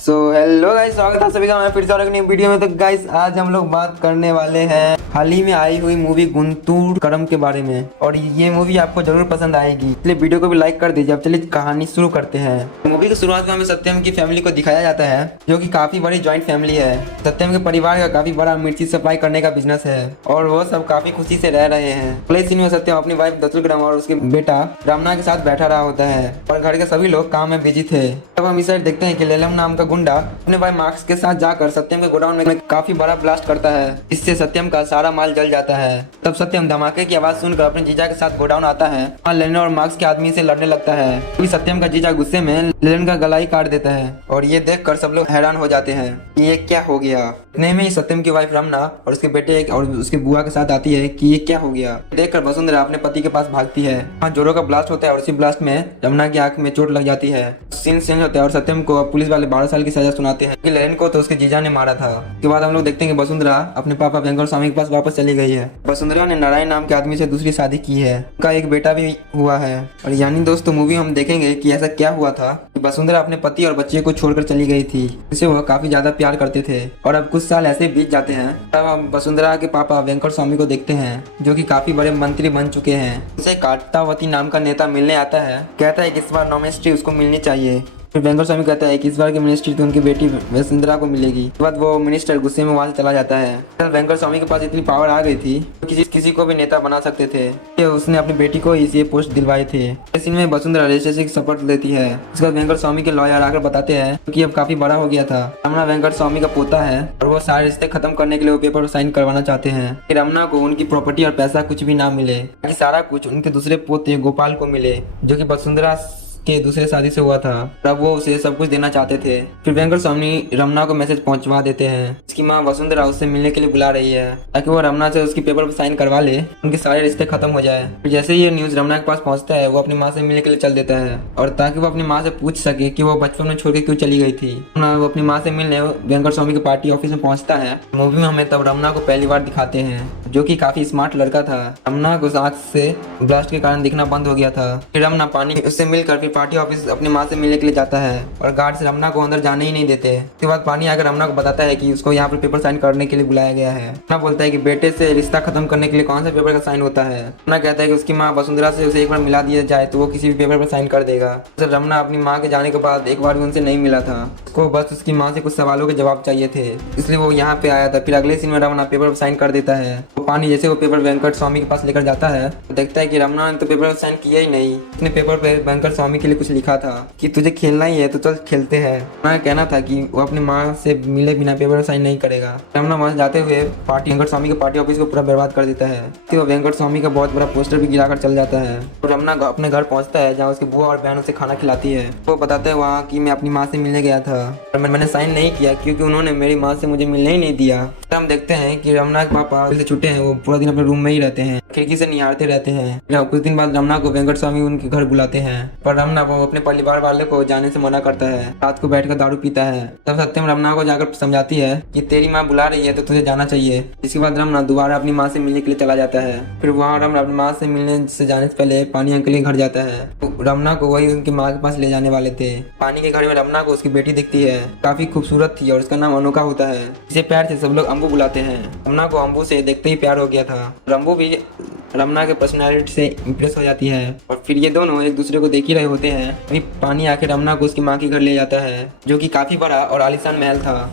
Hello guys, स्वागत है सभी का मैं फिर से और एक नई वीडियो में। तो गाइस आज हम लोग बात करने वाले हैं हाल ही में आई हुई मूवी गुंटूर करम के बारे में, और ये मूवी आपको जरूर पसंद आएगी, इसलिए वीडियो को भी लाइक कर दीजिए। अब चलिए कहानी शुरू करते हैं। मूवी की शुरुआत में हमें सत्यम की फैमिली को दिखाया जाता है, जो कि काफी बड़ी ज्वाइंट फैमिली है। सत्यम के परिवार का काफी बड़ा मिर्ची सप्लाई करने का बिजनेस है और वो सब काफी खुशी से रह रहे हैं। अगले सीन में सत्यम अपनी वाइफ दत्तुग्राम और उसके बेटा रमना के साथ बैठा रहा होता है और घर के सभी लोग काम में बिजी थे। तब हम इस साइड देखते हैं कि लेलम नाम का गुंडा अपने भाई मार्क्स के साथ जाकर सत्यम के गोडाउन में काफी बड़ा ब्लास्ट करता है, इससे सत्यम का सारा माल जल जाता है। तब सत्यम धमाके की आवाज सुनकर अपने जीजा के साथ गोडाउन आता है और लेलन और मार्क्स के आदमी से लड़ने लगता है। तभी सत्यम का जीजा गुस्से में लेलन का गला ही काट देता है और ये देखकर सब लोग हैरान हो जाते हैं कि ये क्या हो गया। इतने में ही सत्यम की वाइफ रमना और उसके बेटे और उसकी बुआ के साथ आती है कि ये क्या हो गया। देखकर वसुंधरा अपने पति के पास भागती है। वहाँ जोरों का ब्लास्ट होता है और उसी ब्लास्ट में रमना की आंख में चोट लग जाती है। सीन चेंज होता है और सत्यम को पुलिस वाले 12 साल की सजा सुनाते हैं कि लेलन को तो उसके जीजा ने मारा था। उसके बाद हम लोग देखते हैं कि वसुंधरा अपने पापा वेंकट स्वामी के पास वापस चली गई है। वसुंधरा ने नारायण नाम के आदमी से दूसरी शादी की है, उनका एक बेटा भी हुआ है। और यानी दोस्तों मूवी हम देखेंगे कि ऐसा क्या हुआ था कि वसुंधरा अपने पति और बच्चे को छोड़कर चली गई थी, जिसे वह काफी ज्यादा प्यार करते थे। और अब कुछ साल ऐसे बीत जाते हैं। तब हम वसुंधरा के पापा वेंकट स्वामी को देखते हैं, जो कि काफी बड़े मंत्री बन चुके हैं। उसे काटावती नाम का नेता मिलने आता है, कहता है कि इस बार नॉमिनेशन उसको मिलनी चाहिए। फिर वेंकट स्वामी कहता है कि इस बार की मिनिस्ट्री तो उनकी बेटी वसुंधरा को मिलेगी। उसके बाद वो मिनिस्टर गुस्से में वहां से चला जाता है। वेंकट स्वामी के पास इतनी पावर आ गई थी कि किसी को भी नेता बना सकते थे। उसने अपनी बेटी को इसी पोस्ट दिलवाई थी। इस सीन में वसुंधरा रजिस्ट्रेशन की सपोर्ट लेती है। उसके बाद वेंकट स्वामी के लॉयर आकर बताते हैं कि अब काफी बड़ा हो गया था। रमना वेंकट स्वामी का पोता है और वो सारे रिश्ते खत्म करने के लिए वो पेपर साइन करवाना चाहते हैं कि रमना को उनकी प्रॉपर्टी और पैसा कुछ भी ना मिले, ताकि सारा कुछ उनके दूसरे पोते गोपाल को मिले, जो कि वसुंधरा के दूसरे शादी से हुआ था। तब वो उसे सब कुछ देना चाहते थे। फिर वेंकट स्वामी रमना को मैसेज पहुंचवा देते हैं। उसकी माँ वसुंधरा उससे मिलने के लिए बुला रही है, ताकि वो रमना से उसकी पेपर पर साइन करवा ले, उनके सारे रिश्ते खत्म हो जाए। फिर जैसे ही ये न्यूज रमना के पास पहुंचता है, वो अपनी माँ से मिलने के लिए चल देता है, और ताकि वो अपनी माँ से पूछ सके कि वो बचपन में छोड़ के क्यों चली गई थी। वो अपनी माँ से मिलने वेंकट स्वामी के पार्टी ऑफिस में पहुंचता है। मूवी में हमें तब रमना को पहली बार दिखाते हैं, जो की काफी स्मार्ट लड़का था। रमना को आँख से ब्लास्ट के कारण दिखना बंद हो गया था। फिर रमना पानी उससे मिलकर फिर पार्टी ऑफिस अपनी माँ से मिलने के लिए जाता है और गार्ड्स रमना को अंदर जाने ही नहीं देते। उसके बाद पानी आकर रमना को बताता है कि उसको यहाँ पर पेपर साइन करने के लिए बुलाया गया है। रमना बोलता है कि बेटे से रिश्ता खत्म करने के लिए कौन सा पेपर का साइन होता है। रमना कहता है कि उसकी माँ वसुंधरा से उसे एक बार मिला दिया जाए तो वो किसी भी पेपर पर साइन कर देगा। रमना अपनी माँ के जाने के बाद एक बार भी उनसे नहीं मिला था। उसको बस उसकी माँ से कुछ सवालों के जवाब चाहिए थे, इसलिए वो यहाँ पे आया था। फिर अगले सीन में रमना पेपर पर साइन कर देता है। तो पानी जैसे वो पेपर वेंकट स्वामी के पास लेकर जाता है, तो देखता है कि रमना ने तो पेपर पर साइन किया ही नहीं। उसने पेपर पे वेंकट स्वामी के लिए कुछ लिखा था कि तुझे खेलना ही है तो चल खेलते हैं। रमना कहना था कि वो अपनी माँ से मिले बिना पेपर साइन नहीं करेगा। रमना वहां जाते हुए पार्टी वेंकट स्वामी के पार्टी ऑफिस को पूरा बर्बाद कर देता है। तो वो वेंकट स्वामी का बहुत बड़ा पोस्टर भी गिराकर चल जाता है। तो रमना अपने घर पहुंचता है, जहाँ उसकी बुआ और बहन उसे खाना खिलाती है। वो बताता है वहाँ कि मैं अपनी माँ से मिलने गया था और मैंने साइन नहीं किया क्योंकि उन्होंने मेरी माँ से मुझे मिलने ही नहीं दिया। तो हम देखते हैं कि रमना के पापा से छुट्टे हैं, वो पूरा दिन अपने रूम में ही रहते हैं, खिड़की से निहारते रहते हैं। कुछ दिन बाद रमना को वेंकट स्वामी उनके घर बुलाते हैं, पर रमना वो अपने परिवार वाले को जाने से मना करता है। रात को बैठकर दारू पीता है। तब सत्यम रमना को जाकर समझाती है कि तेरी माँ बुला रही है तो तुझे जाना चाहिए। इसके बाद रमना दोबारा अपनी माँ से मिलने के लिए चला जाता है। फिर वहाँ रमना अपनी माँ से मिलने से जाने से पहले पानी अंकल के घर जाता है। तो रमना को वही उनकी माँ के पास ले जाने वाले थे। पानी के घर में रमना को उसकी बेटी दिखती है, काफी खूबसूरत थी और उसका नाम अनोखा होता है। इसे प्यार से सब लोग अम्बू बुलाते हैं। रमना को अम्बू से देखते ही प्यार हो गया था। अम्बू भी रमना के पर्सनालिटी से इम्प्रेस हो जाती है और फिर ये दोनों एक दूसरे को देख ही रहे होते हैं। अभी पानी आके रमना को उसकी माँ के घर ले जाता है, जो कि काफी बड़ा और आलीशान महल था।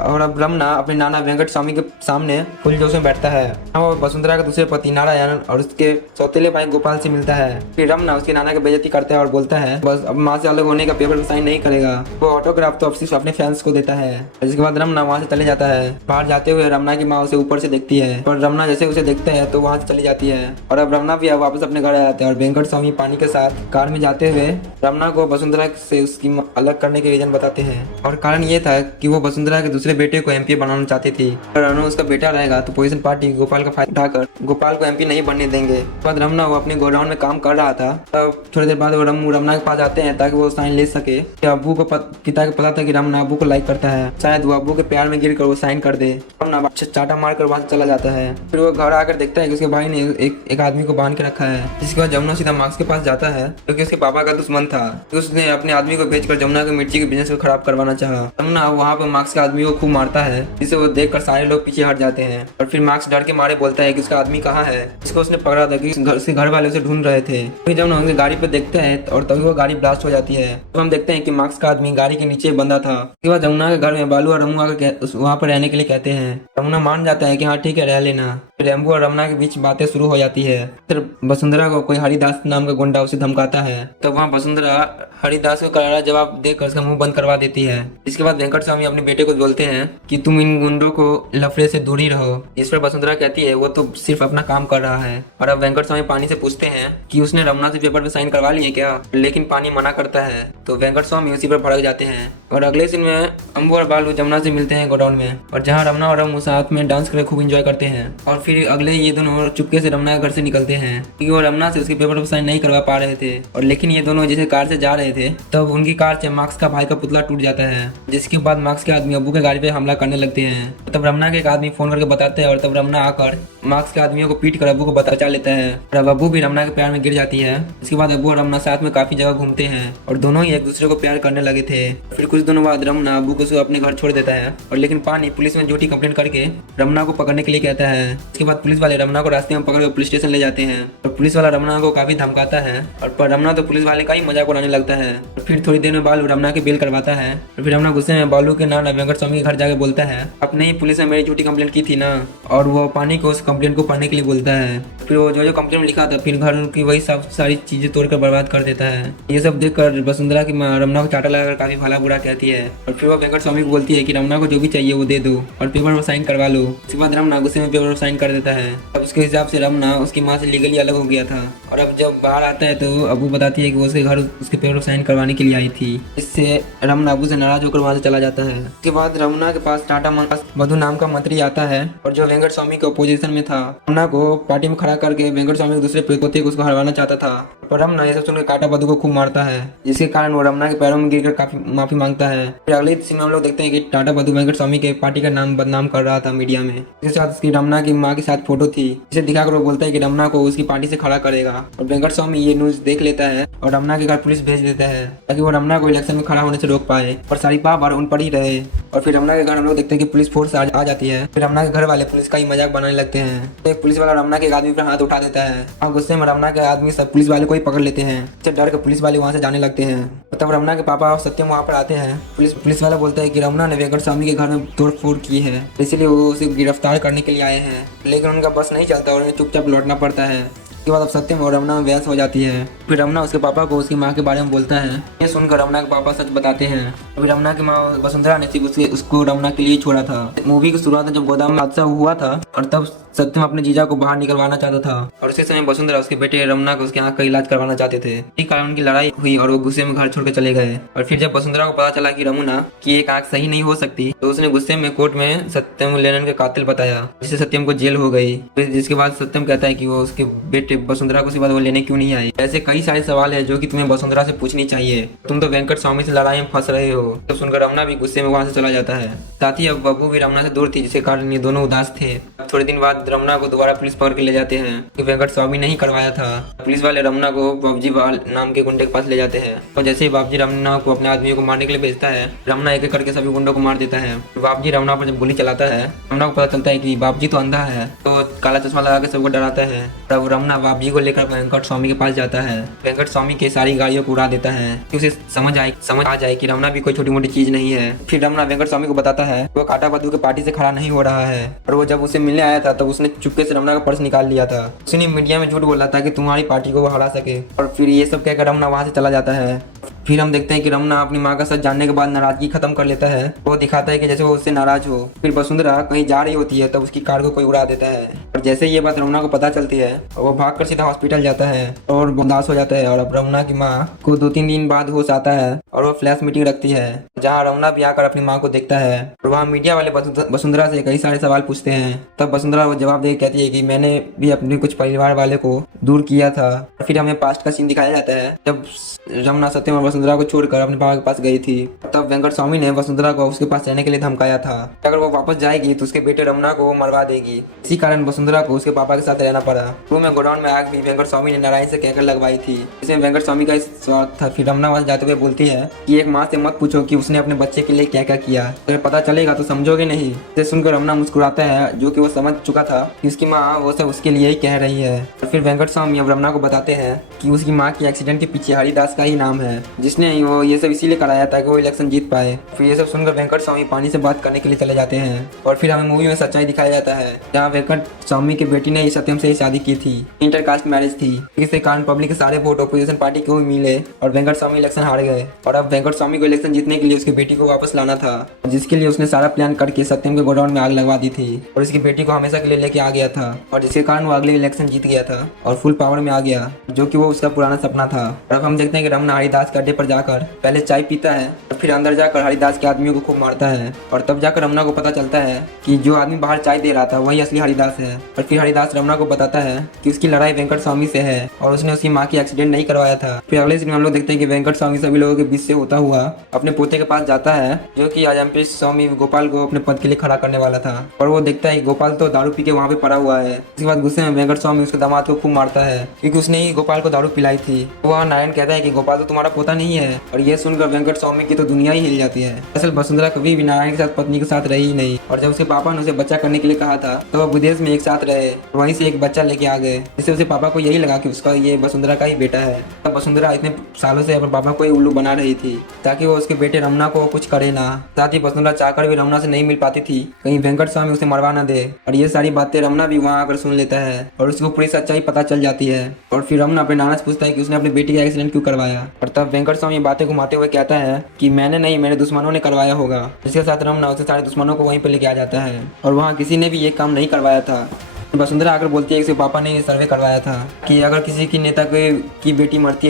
और अब रमना अपने नाना वेंकट स्वामी के सामने फुल जोश में बैठता है। वो वसुंधरा के दूसरे पति नारायण और उसके सौतेले भाई गोपाल से मिलता है। फिर रमना उसके नाना की बेइज्जती करता है और बोलता है बस अब माँ से अलग होने का पेपर पर साइन नहीं करेगा। वो ऑटोग्राफ तो अब सिर्फ अपने फैंस को देता है। जिसके बाद रमना वहाँ से चले जाता है। बाहर जाते हुए रमना की माँ उसे ऊपर से देखती है, पर रमना जैसे उसे देखते हैं तो वहाँ से चली जाती है। और अब रमना भी वापस अपने घर आ जाते हैं और वेंकट स्वामी पानी के साथ कार में जाते हुए रमना को वसुंधरा से उसकी अलग करने के रीजन बताते हैं। और कारण ये था कि वो वसुंधरा के दूसरे बेटे को एमपी बनाना चाहती थी। अगर अनु उसका बेटा रहेगा तो पोजीशन पार्टी गोपाल का फायदा उठाकर गोपाल को एमपी नहीं बनने देंगे। उसके बाद रमना वो अपने गोडाउन में काम कर रहा था। तब थोड़ी देर बाद वो रमना के पास आते हैं ताकि वो साइन ले सके। अब्बू को पिता को पता था कि रमना अब्बू को लाइक करता है, शायद वो अब्बू के प्यार में गिर कर वो साइन कर दे। रमना चाटा मार कर वहाँ से चला जाता है। फिर वो घर आकर देखता है कि उसके भाई ने एक आदमी को बांध के रखा है। जिसके बाद जमुना सीधा मार्क्स के पास जाता है क्योंकि उसके पापा का दुश्मन था। तो उसने अपने आदमी को भेजकर जमुना के मिर्ची के बिजनेस को खराब करवाना चाहा। जमुना वहाँ पर मार्क्स के आदमी को खूब मारता है, जिसे वो देखकर सारे लोग पीछे हट जाते हैं। और फिर मार्क्स डर के मारे बोलता है कि उसका आदमी कहाँ है, जिसको उसने पकड़ा था कि घर वाले उसे ढूंढ रहे थे। फिर जमुना उनकी गाड़ी पे देखते हैं और तभी वो गाड़ी ब्लास्ट हो जाती है। तो हम देखते हैं कि मार्क्स का आदमी गाड़ी के नीचे बंधा था। उसके बाद जमुना के घर में बालू और रमू आकर वहाँ पर रहने के लिए कहते हैं। रमुना मान जाता है कि हाँ ठीक है, रह लेना। फिर रेम्बू और रमना के बीच बातें शुरू हो जाती है। फिर वसुंधरा को कोई हरिदास नाम का गुंडा उसे धमकाता है। तो वहाँ वसुंधरा हरिदास को करारा जवाब देकर उसका मुंह बंद करवा देती है। इसके बाद वेंकट स्वामी अपने बेटे को बोलते हैं कि तुम इन गुंडों को लफड़े से दूर ही रहो। इस पर वसुंधरा कहती है वो तो सिर्फ अपना काम कर रहा है। और अब वेंकट स्वामी पानी से पूछते हैं कि उसने रमना से पेपर पे साइन करवा लिए क्या, लेकिन पानी मना करता है। तो वेंकट स्वामी उसी पर भड़क जाते हैं। और अगले सीन में अम्बू और बालू जमुना से मिलते हैं गोडाउन में, और जहाँ रमना और रमू साथ में डांस करके खूब एंजॉय करते हैं। और फिर अगले ये दोनों चुपके से रमना के घर से निकलते हैं क्योंकि वो रमना से उसके पेपर पर साइन नहीं करवा पा रहे थे। और लेकिन ये दोनों जैसे कार से जा रहे थे तब उनकी कार से मार्क्स का भाई का पुतला टूट जाता है, जिसके बाद मार्क्स के आदमी अब्बू के गाड़ी पे हमला करने लगते हैं। तब रमना के एक आदमी फोन करके बताते हैं और तब रमना आकर मार्क्स के आदमियों को पीट कर अब्बू को बचा लेता है। और अब अब्बू भी रमना के प्यार में गिर जाती है। इसके बाद अब्बू और रमना साथ में काफी जगह घूमते हैं और दोनों ही एक दूसरे को प्यार करने लगे थे। फिर कुछ दिनों बाद रमना अब्बू को अपने घर छोड़ देता है। और लेकिन पानी पुलिस में झूठी कंप्लेंट करके रमना को पकड़ने के लिए कहता है। इसके बाद पुलिस वाले रमना को रास्ते में पकड़कर पुलिस स्टेशन ले जाते हैं और पुलिस वाला रमना को काफी धमकाता है। और पर रमना तो पुलिस वाले का ही मजाक उड़ाने लगता है। और फिर थोड़ी देर में बालू रमना के बेल करवाता है। और फिर रमना गुस्से में बालू के नाना वेंकट स्वामी के घर जाके बोलता है आपने ही पुलिस में मेरी झूठी कंप्लेंट की थी ना। और वो पानी को उस कंप्लेंट को पढ़ने के लिए बोलता है। फिर वो जो कंप्लेंट में लिखा था फिर घर की वही सब सारी चीजें तोड़कर बर्बाद कर देता है। ये सब देखकर वसुंधरा की माँ रमना को चाटा लगाकर काफी भला बुरा कहती है। और फिर वो वेंकट स्वामी को बोलती है कि रमना को जो भी चाहिए वो दे दो और पेपर पर साइन करवा लो। इसके बाद रमना गुस्से में पेपर पर साइन कर देता है। अब उसके हिसाब से रमना उसकी माँ से लीगली अलग हो गया था। और अब जब बाहर आता है तो अबू बताती है कि वो उसके घर उसके पेपर पर साइन करवाने के लिए आई थी। इससे रमना अबू से नाराज होकर वहाँ से चला जाता है। उसके बाद रमना के पास टाटा मधु नाम का मंत्री आता है और जो वेंकट स्वामी के अपोजिशन में था। रमना को पार्टी में खड़ा करके वेंकट स्वामी दूसरे पोते को उसको हरवाना चाहता था। पर रमना ये सब सुनकर काटा बधू को खूब मारता है, जिसके कारण वो रमना के पैरों में गिरकर काफी माफी मांगता है। फिर अगले सीन में हम लोग देखते हैं कि टाटा बधू वेंकट स्वामी के पार्टी का नाम बदनाम कर रहा था मीडिया में। इसके साथ उसकी रमना की माँ के साथ फोटो थी, जिसे दिखाकर वो बोलता है कि रमना को उसकी पार्टी से खड़ा करेगा। और वेंकट स्वामी ये न्यूज देख लेता है और रमना के घर पुलिस भेज देता है ताकि वो रमना को इलेक्शन में खड़ा होने से रोक पाए और सारी पावर उन पर ही रहे। और फिर रमना के घर हम लोग देखते हैं कि पुलिस फोर्स आ जाती है। फिर रमना के घर वाले पुलिस का ही मजाक बनाने लगते हैं। तो एक पुलिस वाला रमना के एक आदमी पर हाथ उठा देता है और गुस्से में रमना के आदमी सब पुलिस वाले को ही पकड़ लेते हैं। इससे डर के पुलिस वाले वहाँ से जाने लगते हैं। तब रमना के पापा और सत्यम वहाँ पर आते हैं। पुलिस वाला बोलता है कि रमना ने वेंकट स्वामी के घर में तोड़फोड़ की है, इसलिए वो उसे गिरफ्तार करने के लिए आए हैं। लेकिन उनका बस नहीं चलता और उन्हें चुपचाप लौटना पड़ता है। उसके बाद अब सत्यम और रमना में बहस हो जाती है। फिर रमना उसके पापा को उसकी माँ के बारे में बोलता है। ये सुनकर रमना के पापा सच बताते हैं। फिर रमना की माँ वसुंधरा ने सिर्फ उसको रमना के लिए छोड़ा था। मूवी की शुरुआत में जब गोदाम में हादसा हुआ था और तब सत्यम अपने जीजा को बाहर निकलवाना चाहता था और उसी समय वसुंधरा उसके बेटे रमना को उसके आँख का इलाज करवाना चाहते थे। इस कारण उनकी लड़ाई हुई और वो गुस्से में घर छोड़कर चले गए। और फिर जब वसुंधरा को पता चला कि रमुना की एक आँख सही नहीं हो सकती तो उसने गुस्से में कोर्ट में सत्यम लेनन के कातिल बताया, जिससे सत्यम को जेल हो गई। जिसके बाद सत्यम कहता है कि वो उसके बेटे वसुंधरा को वो लेने क्यों नहीं आई। ऐसे कई सारे सवाल है जो कि तुम्हें वसुंधरा से पूछनी चाहिए। तुम तो वेंकट स्वामी से लड़ाई में फंस रहे हो। तब सुनकर रमना भी गुस्से में वहां से चला जाता है। साथ ही अब बब्बू भी रमना से दूर थी, जिसके कारण ये दोनों उदास थे। थोड़े दिन बाद रमना को दोबारा पुलिस पकड़ के ले जाते हैं कि वेंकट स्वामी नहीं करवाया था। पुलिस वाले रमना को बाबजी नाम के गुंडे के पास ले जाते हैं और जैसे ही बाबजी रमना को अपने आदमियों को मारने के लिए भेजता है, रमना एक एक करके सभी गुंडों को मार देता है। बाबजी रमना पर जब गोली चलाता है, रमना को पता चलता है कि बाबजी तो अंधा है, तो काला चश्मा लगा के सबको डराता है। तब रमना बाबजी को लेकर वेंकट स्वामी के पास जाता है। वेंकट स्वामी के सारी गाड़ियों को उड़ा देता है कि उसे समझ आ जाए कि रमना भी कोई छोटी मोटी चीज नहीं है। फिर रमना वेंकट स्वामी को बताता है वो काटा बधू के पार्टी से खड़ा नहीं हो रहा है और वो जब उसे मिलने आया था तब उसने चुपके से रमना का पर्स निकाल लिया था। उसने मीडिया में झूठ बोला था कि तुम्हारी पार्टी को वो हरा सके। और फिर ये सब कहकर रमना वहाँ से चला जाता है। फिर हम देखते हैं कि रमना अपनी माँ का सच जानने के बाद नाराजगी खत्म कर लेता है। वो दिखाता है कि जैसे वो उससे नाराज हो। फिर वसुंधरा कहीं जा रही होती है तब उसकी कार को कोई उड़ा देता है और जैसे ये बात रमना को पता चलती है वो भागकर सीधा हॉस्पिटल जाता है और बर्दाश्त हो जाता है। और अब रमना की माँ को 2-3 दिन बाद होश आता है और वो फ्लैश मीटिंग रखती है जहाँ रमना भी आकर अपनी माँ को देखता है। और वहाँ मीडिया वाले वसुंधरा से कई सारे सवाल पूछते हैं। तब वसुंधरा वो जवाब दे कहती है कि मैंने भी अपने कुछ परिवार वाले को दूर किया था। फिर हमें पास्ट का सीन दिखाया जाता है जब रमना सत्यम और वसुंधरा को छोड़कर अपने पापा के पास गई थी। तब वेंकट स्वामी ने वसुंधरा को उसके पास रहने के लिए धमकाया था। अगर वो वापस जाएगी तो उसके बेटे रमना को वो मरवा देगी। इसी कारण वसुंधरा को उसके पापा के साथ रहना पड़ा। शुरू में गोडाउन में आग भी वेंकट स्वामी ने नारायण से कहकर लगवाई थी, इसमें वेंकट स्वामी का स्वार्थ था। फिर रमना वहां जाते हुए बोलती है कि एक माँ से मत पूछो कि उसने अपने बच्चे के लिए क्या क्या किया, अगर पता चलेगा तो समझोगे नहीं। इसे सुनकर रमना मुस्कुराता है, जो कि वो समझ चुका था कि उसकी माँ वो सब उसके लिए ही कह रही है। और फिर वेंकट स्वामी अब रमना को बताते हैं कि उसकी माँ के एक्सीडेंट के पीछे हरिदास का ही नाम है, जिसने वो ये सब इसीलिए कराया ताकि वो इलेक्शन जीत पाए। फिर ये सब सुनकर वेंकट स्वामी पानी से बात करने के लिए चले जाते हैं। और फिर हमें मूवी में सच्चाई दिखाया जाता है, जहाँ वेंकट स्वामी की बेटी ने सत्यम से ही शादी की थी। इंटरकास्ट मैरिज थी, इसके कारण पब्लिक के सारे वोट अपोजिशन पार्टी को ही मिले और वेंकट स्वामी इलेक्शन हार गए। और अब वेंकट स्वामी को इलेक्शन जीतने के लिए उसकी बेटी को वापस लाना था, जिसके लिए उसने सारा प्लान करके सत्यम के गोडाउन में आग लगवा दी थी और उसकी बेटी को हमेशा के लिए लेके आ गया था। और जिसके कारण वो अगले इलेक्शन जीत गया था और फुल पावर में आ गया, जो कि वो उसका पुराना सपना था। और अब हम देखते हैं कि रमना हरिदास के अड्डे पर जाकर पहले चाय पीता है और फिर अंदर जाकर हरिदास के आदमियों को खूब मारता है। और तब जाकर रमना को पता चलता है कि जो आदमी बाहर चाय दे रहा था वही असली हरिदास है। और फिर हरिदास रमना को बताता है कि उसकी लड़ाई वेंकट स्वामी से है और उसने उसकी माँ की एक्सीडेंट नहीं करवाया था। फिर अगले सीन में हम लोग देखते हैं कि वेंकट स्वामी सभी लोगों के बीच से होता हुआ अपने पोते के पास जाता है, जो कि आज एमपी स्वामी गोपाल को अपने पद के लिए खड़ा करने वाला था। और वो देखता है कि गोपाल तो दारू पी के वहाँ पे पड़ा हुआ है। इसके बाद गुस्से में वेंकट स्वामी उसके दामाद को खूब मारता है, क्योंकि उसने ही गोपाल को दारू पिलाई थी। वह नारायण कहता है कि गोपाल तो तुम्हारा पोता नहीं है। और ये सुनकर वेंकट स्वामी की तो दुनिया ही हिल जाती है। असल वसुंधरा कभी भी नारायण के साथ पत्नी के साथ रही ही नहीं। और जब उसके पापा ने उसे बच्चा करने के लिए कहा था तो वह विदेश में एक साथ रहे, वहीं से एक बच्चा लेके आ गए, जिससे उसके पापा को यही लगा कि उसका ये वसुंधरा का ही बेटा है। तब वसुंधरा इतने सालों से अपने पापा को ही उल्लू बना रही थी ताकि वो उसके बेटे रमना को कुछ करे ना। साथ ही वसुंधरा चाहकर भी रमना से नहीं मिल पाती थी, कहीं वेंकट स्वामी उसे मरवा ना दे। और ये सारी बातें रमना भी वहाँ आकर सुन लेता है और उसको पूरी सच्चाई पता चल जाती है। और फिर रमना अपने नाना से पूछता है कि उसने अपनी बेटी का एक्सीडेंट क्यों करवाया। और तब वेंकट स्वामी बातें घुमाते हुए कहता है कि मैंने नहीं, मेरे दुश्मनों ने करवाया होगा। जिसके साथ रमना उसके सारे दुश्मनों को वहीं पर लेके आ जाता है और वहाँ किसी ने भी ये काम नहीं करवाया था। वसुंधरा आकर बोलती है कि पापा ने ये सर्वे करवाया था कि अगर किसी की नेता की बेटी मरती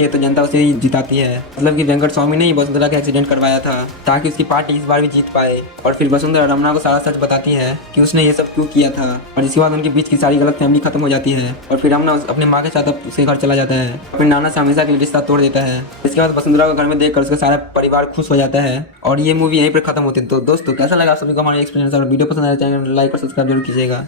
है तो जनता उसे ही जिताती है। मतलब कि वेंकट स्वामी ने ही वसुंधरा का एक्सीडेंट करवाया था ताकि उसकी पार्टी इस बार भी जीत पाए। और फिर वसुंधरा रमना को सारा सच बताती है कि उसने ये सब क्यों किया था। और इसके बाद उनके बीच की सारी गलत फैमिली खत्म हो जाती है। और फिर रमना अपने माँ के साथ उसके घर चला जाता है, अपने नाना से हमेशा के लिए रिश्ता तोड़ देता है। इसके बाद वसुंधरा को घर में देखकर उसका सारा परिवार खुश हो जाता है और ये मूवी यहीं पर खत्म होती है। तो दोस्तों कैसा लगा आप सभी को हमारा एक्सपीरियंस? और वीडियो पसंद आया चैनल लाइक और सब्सक्राइब जरूर कीजिएगा।